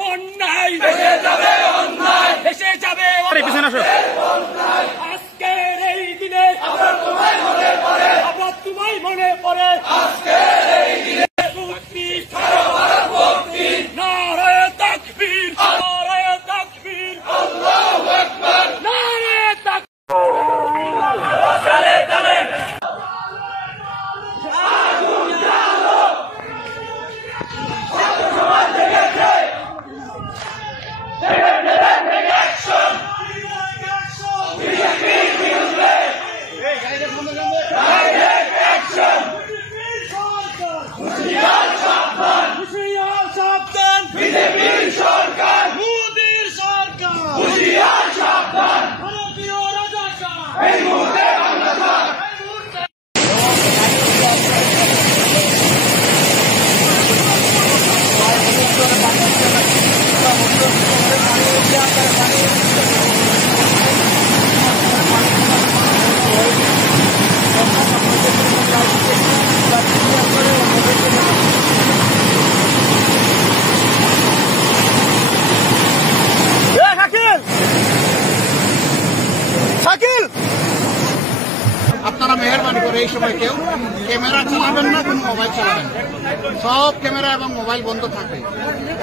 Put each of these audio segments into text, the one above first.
বন্যায়, ভেসে যাবে পিছনে আসো। আজকের এই দিনে আবার তোমায় মনে পড়ে মুক্তি নারায়ে তাকবীর, নারায়ে তাকবীর, আল্লাহু আকবার, নারায়ে বিজেপির সরকার, মোদির সরকার, হুঁশিয়ার সাবধান, ভারতীয় রাজাকার, এই মুহূর্তে বাংলাদেশ। আপনারা মেহরবানি করে এই সময় কেউ ক্যামেরা চালাবেন না, কোনো মোবাইল চালাবেন না, সব ক্যামেরা এবং মোবাইল বন্ধ থাকবে।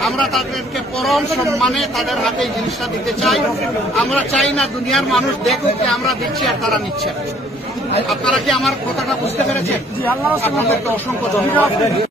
আমরা তাদেরকে পরম সম্মানে তাদের হাতে এই জিনিসটা দিতে চাই। আমরা চাই না দুনিয়ার মানুষ দেখুক যে আমরা দিচ্ছি আর তারা নিচ্ছে। আপনারা কি আমার কথাটা বুঝতে পেরেছেন? আপনাদেরকে অসংখ্য ধন্যবাদ।